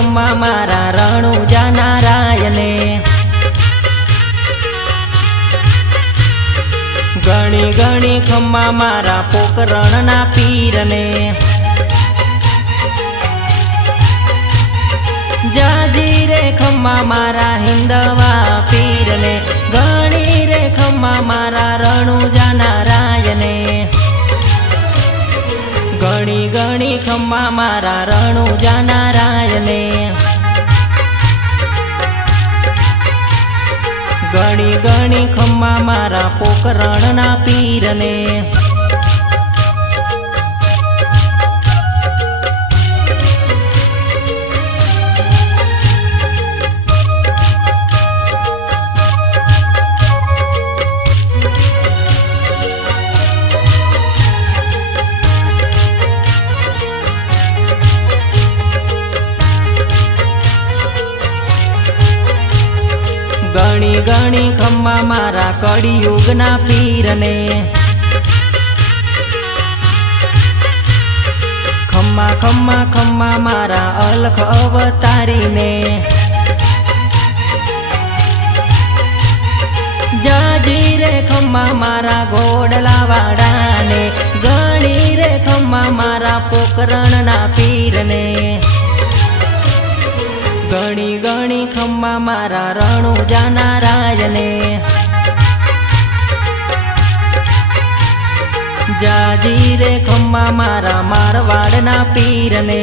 खम्मा मारा रणुजा नारायणे। गणी गणी खम्मा मारा पोकरणना पीरने। जाजी रे खम्मा मारा हिंदवा पीरने। गणी रे खम्मा मारा रणुजा नारायणे। गणी गणी खम्मा मारा रणुजा नारायणे। गणी गणी खम्मा मारा पोकरणना पीरने। गणी गणी खम्मा मारा कलियुगना पीरने। खम्मा खम्मा खम्मा मारा अलख अवतारीने। जाजी रे खम्मा मारा घोड़लावाड़ाने। गणी रे खम्मा मारा पोकरणना पीरने। गणी गणी खम्मा मारा रणुजा नारायणे। जाजी रे खम्मा मारा मारवाड़ना पीरने।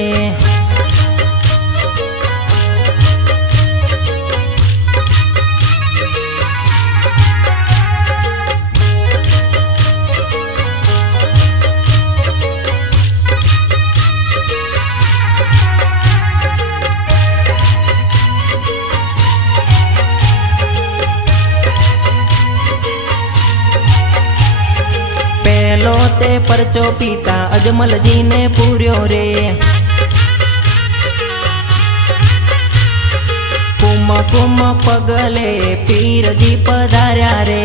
पेलो ते परचो पीता अजमल जी ने पूर्यो रे। कुम कुम पगले पीर जी पधार्या रे।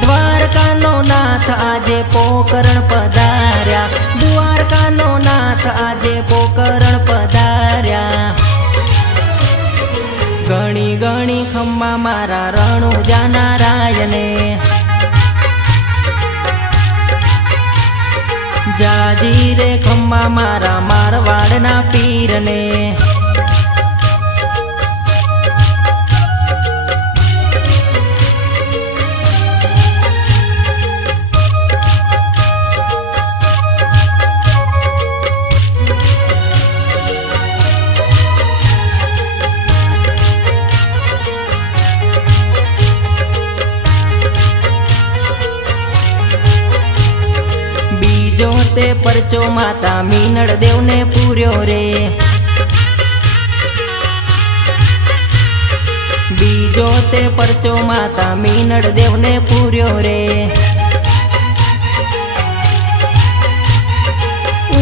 द्वारका नो नाथ आजे पोकरण पधार्या। द्वारका नो नाथ आजे पोकरण पधार्या। गणी गणी खम्मा मारा रणुजा नारायणे। जाजी रे खम्मा मारा मारवाड़ना पीरने। बीजो ते परचो माता मीनड़ देव ने पूर्यो रे। बीजो ते परचो माता मीनड़ देव ने पूर्यो रे।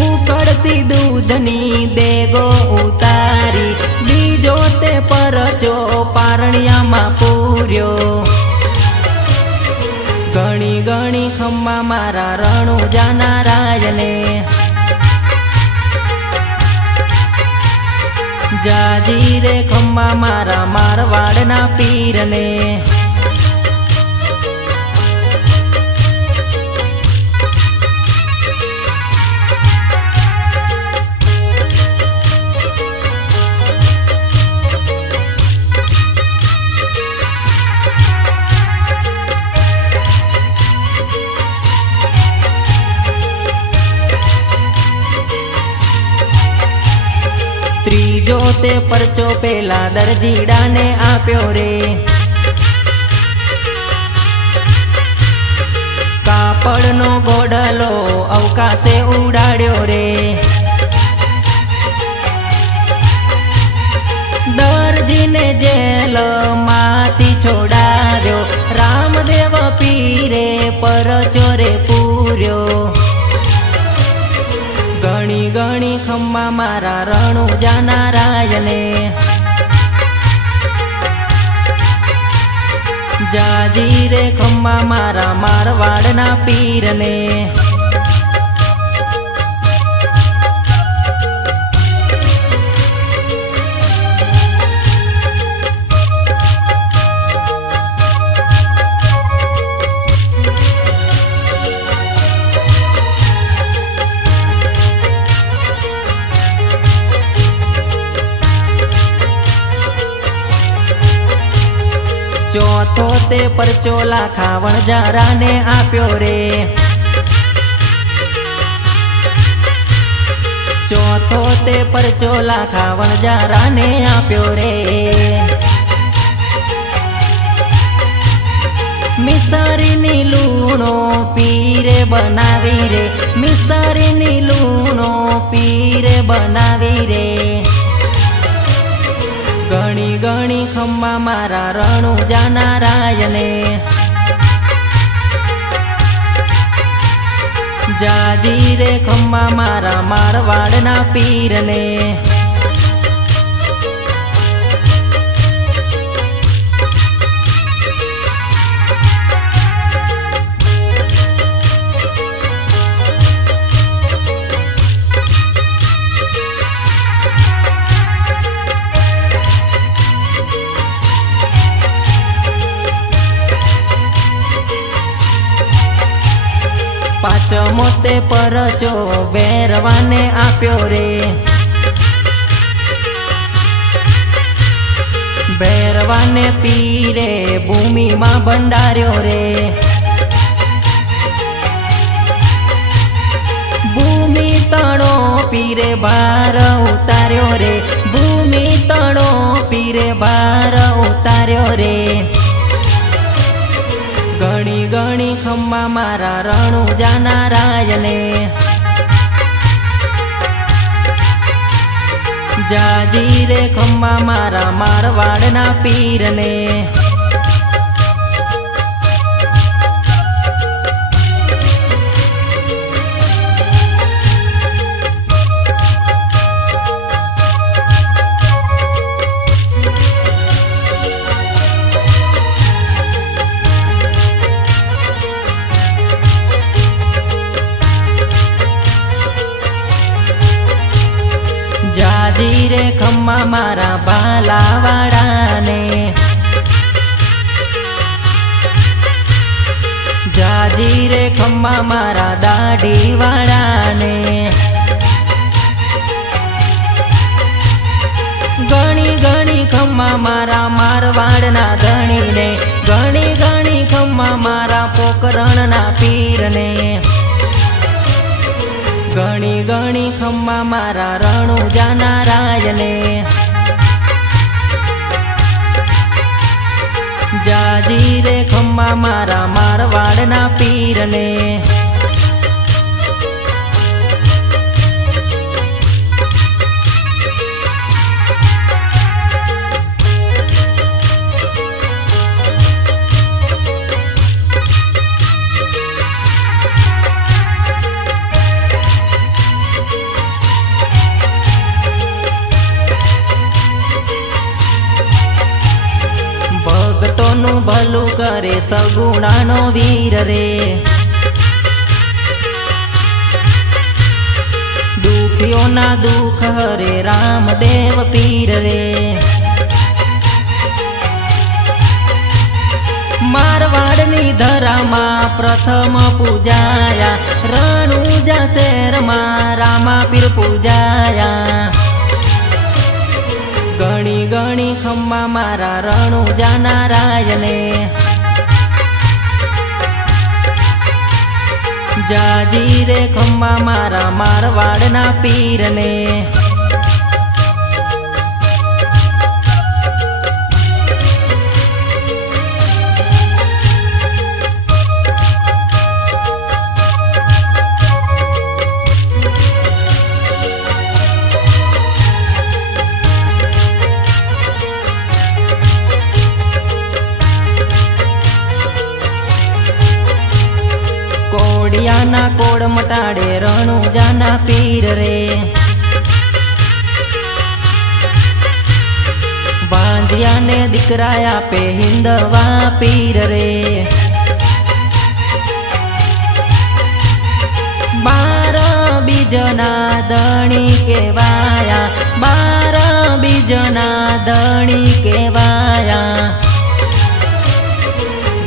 उकड़ती दूधनी देगो उतारी। बीजो ते परचो पारणिया मा पूर्यो। गणी गणी खम्मा मारा रणुजा नारायणे। जाजी रे खम्मा मारा मारवाड़ना पीरने। त्रीजो ते परचो पेला दरजीड़ा ने आप्यो रे। कापड़नो घोड़लो अवकाशे उड़ाड्यो रे। दरजी ने जेल माथी छोड़ाव्यो। रामदेव पीरे परचो रे पूर्यो। गणी गणी खम्मा मारा रणुजा नारायणे। जाजी रे खम्मा मारा मारवाड़ना पीरने। ચોથો તે પરચો લાખા વણજારાને આપ્યો રે, ચોથો તે પરચો લાખા વણજારાને આપ્યો રે। મિસરીની લૂણો પીરે બનાવી રે, મિસરીની લૂણો પીરે બનાવી રે। ઘણી ઘણી ખમ્મા મારા રણુજા નારાયણે, જાજી રે ખમ્મા મારા મારવાડના પીરને। પાંચમો તે પરચો ભેરવાને આપ્યો રે, ભેરવાને પીરે ભૂમિમાં ભંડાર્યો રે, ભૂમિ તણો પીરે ભાર ઉતાર્યો રે, ભૂમિ તણો પીરે ભાર ઉતાર્યો રે। ઘણી ઘણી ખમ્મા મારા રણુજા નારાયણે, જાજી રે ખમ્મા મારા મારવાડના પીરને। જાજી રે ખમ્મા મારા ભાલાવાડાને, જાજી રે ખમ્મા મારા દાઢીવાડાને। ઘણી ઘણી ખમ્મા મારા મારવાડના ધણીને, ઘણી ઘણી ખમ્મા મારા પોકરણના પીરને। ઘણી ઘણી ખમ્મા મારા રણુજા નારાયણે, જાજી રે ખમ્મા મારા મારવાડના પીરને। ભક્તોનું ભલું કરે સગુણાનો વીર રે, દુખીઓના દુઃખ હરે રામદેવ પીર રે। મારવાડની ધરામાં પ્રથમ પૂજાયા, રણુજા શહેરમાં રામા પીર પૂજાયા। ઘણી ઘણી ખમ્મા મારા રણુજા નારાયણે, જાજી રે ખમ્મા મારા મારવાડના પીરને। કોડિયાના કોડ મટાડે રણુજાના પીર રે, વાંધિયાને દીકરા આપે હિંદવા પીર રે। 12 બીજના ધણી કેવાયા, 12 બીજના ધણી કેવાયા।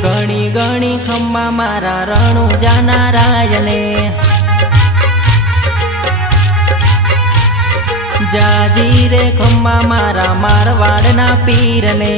ઘણી ઘણી ખમ્મા મારા રણુજા નારાયણે, જાજી રે ખમ્મા મારા મારવાડના પીરને।